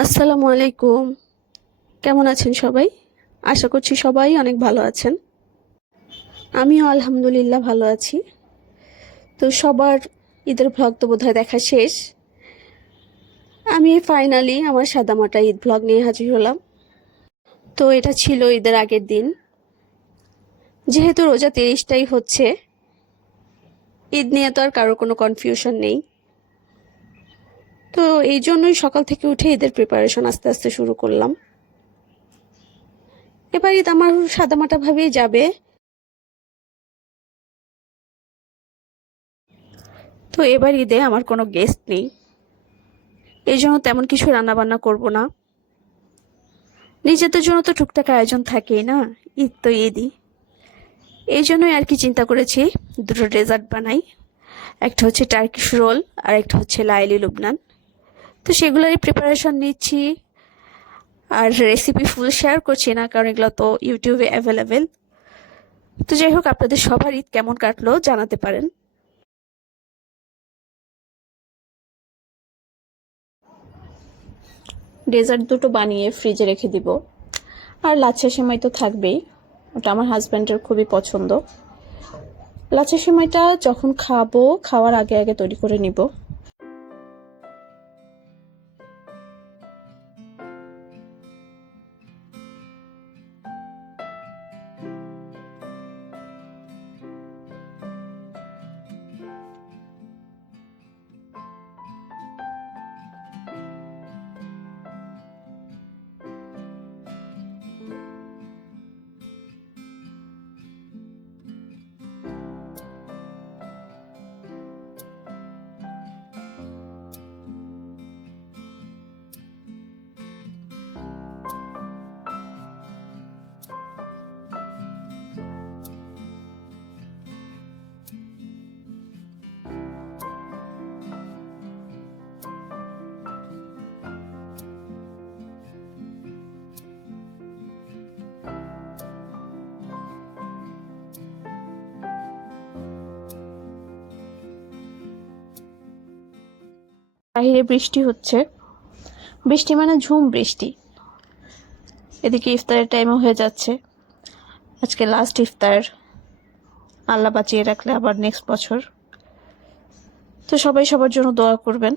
আসসালামু আলাইকুম। কেমন আছেন সবাই? আশা করছি সবাই অনেক ভালো আছেন। আমিও আলহামদুলিল্লাহ ভালো আছি। তো সবার ঈদের ভ্লগ তো বোধহয় দেখা শেষ। আমি ফাইনালি আমার সাদামাটা ঈদ ভ্লগ নিয়ে হাজির হলাম। তো এটা ছিল ঈদের আগের দিন। যেহেতু রোজা 30টাই হচ্ছে, ঈদ নিয়ে তো আর কারো কোনো কনফিউশন নেই। তো এই জন্যই সকাল থেকে উঠে ঈদের প্রিপারেশন আস্তে আস্তে শুরু করলাম। এবার ঈদ আমার সাদামাটা ভাবেই যাবে। তো এবার ঈদে আমার কোনো গেস্ট নেই, এই জন্য তেমন কিছু রান্নাবান্না করব না। নিজেদের জন্য তো টুকটাক আয়োজন থাকেই না, ঈদ তো ঈদই। এই জন্যই আর কি চিন্তা করেছি দুটো ডেজার্ট বানাই। একটা হচ্ছে টার্কিশ রোল আর একটা হচ্ছে লাইলি লুবনান। তো সেগুলোরই প্রিপারেশন নিচ্ছি। আর রেসিপি ফুল শেয়ার করছি না, কারণ এগুলো তো ইউটিউবে অ্যাভেলেবেল। তো যাই হোক, আপনাদের সবার ঈদ কেমন কাটলো জানাতে পারেন। ডেজার্ট দুটো বানিয়ে ফ্রিজে রেখে দিব। আর লাচ্ছা সেমাই তো থাকবেই, ওটা আমার হাজব্যান্ডের খুবই পছন্দ। লাচ্ছা সেমাইটা যখন খাবো, খাওয়ার আগে আগে তৈরি করে নিব। বাহিরে বৃষ্টি হচ্ছে, বৃষ্টি মানে ঝুম বৃষ্টি। এদিকে ইফতারের টাইমও হয়ে যাচ্ছে। আজকে লাস্ট ইফতার, আল্লাহ বাঁচিয়ে রাখলে আবার নেক্সট বছর। তো সবাই সবার জন্য দোয়া করবেন।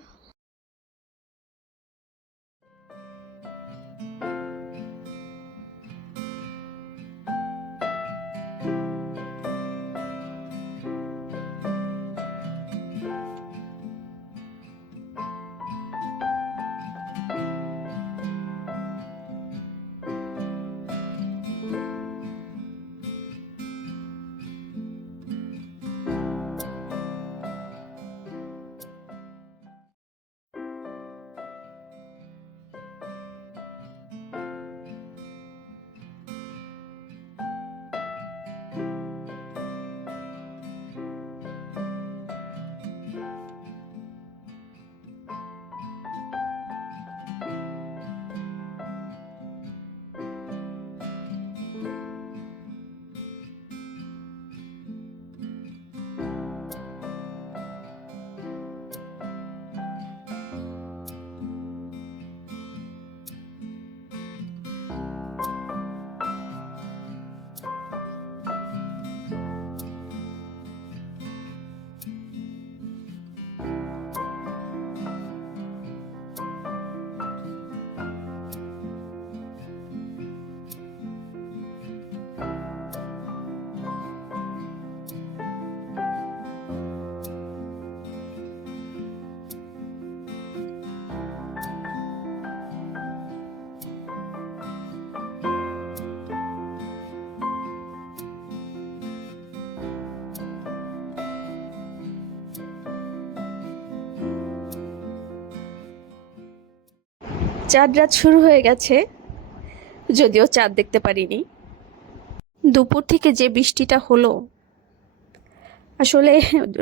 চাঁদ রাত শুরু হয়ে গেছে, যদিও চাঁদ দেখতে পারিনি। দুপুর থেকে যে বৃষ্টিটা হলো, আসলে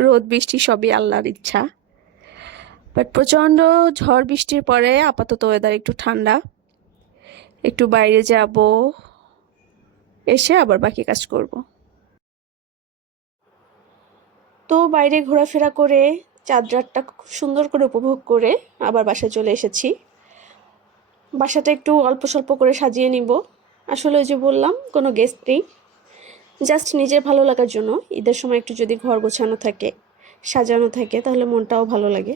রোদ বৃষ্টি সবই আল্লাহর ইচ্ছা। বাট প্রচণ্ড ঝড় বৃষ্টির পরে আপাতত ওয়েদার একটু ঠান্ডা। একটু বাইরে যাব, এসে আবার বাকি কাজ করব। তো বাইরে ঘোরাফেরা করে চাঁদ রাতটা খুব সুন্দর করে উপভোগ করে আবার বাসায় চলে এসেছি। বাসাটা একটু অল্প স্বল্প করে সাজিয়ে নিব। আসলে ওই যে বললাম, কোনো গেস্ট নেই, জাস্ট নিজের ভালো লাগার জন্য ঈদের সময় একটু যদি ঘর গোছানো থাকে, সাজানো থাকে, তাহলে মনটাও ভালো লাগে।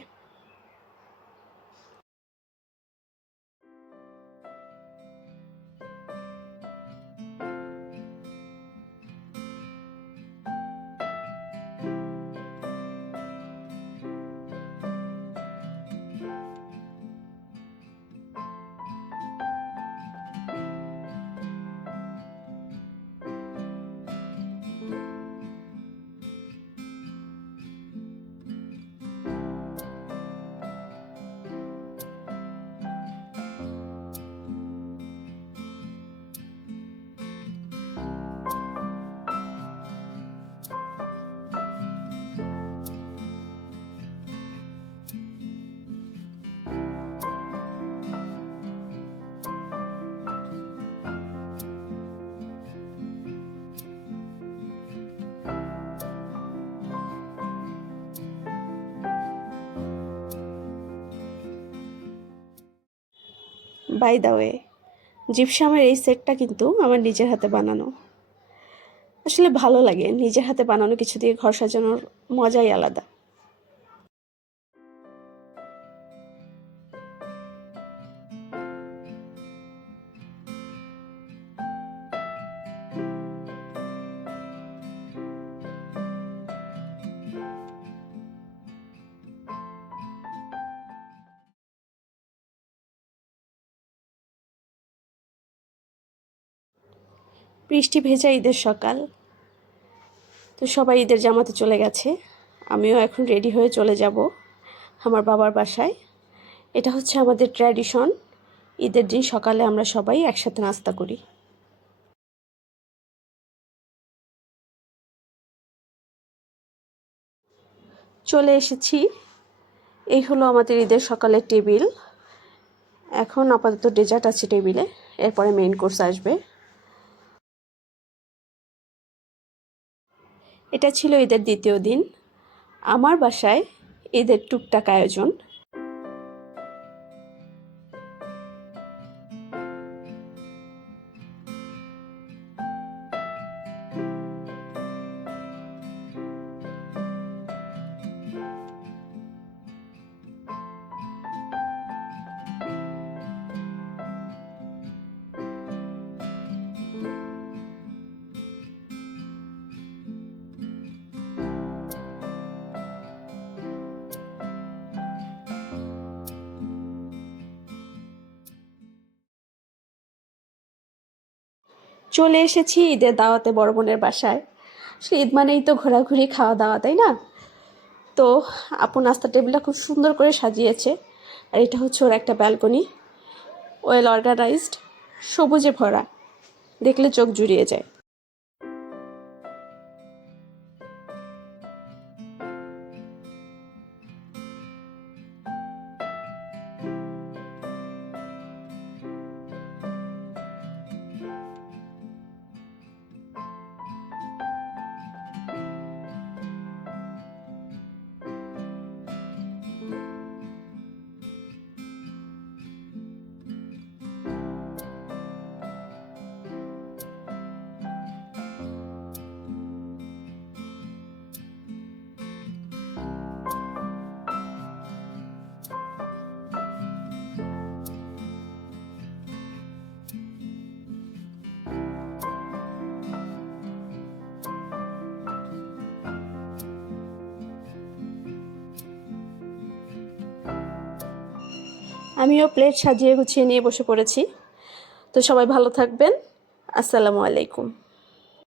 বাই দ্য ওয়ে, জিপসামের এই সেটটা কিন্তু আমার নিজের হাতে বানানো। আসলে ভালো লাগে নিজের হাতে বানানো কিছু দিয়ে ঘর সাজানোর মজাই আলাদা। বৃষ্টি ভেজা ঈদের সকাল, তো সবাই ঈদের জামাতে চলে গেছে। আমিও এখন রেডি হয়ে চলে যাব আমার বাবার বাসায়। এটা হচ্ছে আমাদের ট্র্যাডিশন, ঈদের দিন সকালে আমরা সবাই একসাথে নাস্তা করি। চলে এসেছি, এই হলো আমাদের ঈদের সকালের টেবিল। এখন আপাতত ডেজার্ট আছে টেবিলে, এরপরে মেইন কোর্স আসবে। এটা ছিল ঈদের দ্বিতীয় দিন। আমার বাসায় ঈদের টুকটাক আয়োজন। চলে এসেছি ঈদের দাওয়াতে বড় বোনের বাসায়। সে ঈদ মানেই তো ঘোরাঘুরি, খাওয়া দাওয়া, তাই না? তো আপু নাস্তার টেবিলটা খুব সুন্দর করে সাজিয়েছে। আর এটা হচ্ছে ওর একটা ব্যালকনি, ওয়েল অর্গানাইজড, সবুজে ভরা, দেখলে চোখ জুড়িয়ে যায়। আমিও প্লেট সাজিয়ে গুছিয়ে নিয়ে বসে পড়েছি। তো সবাই ভালো থাকবেন। আসসালামু আলাইকুম।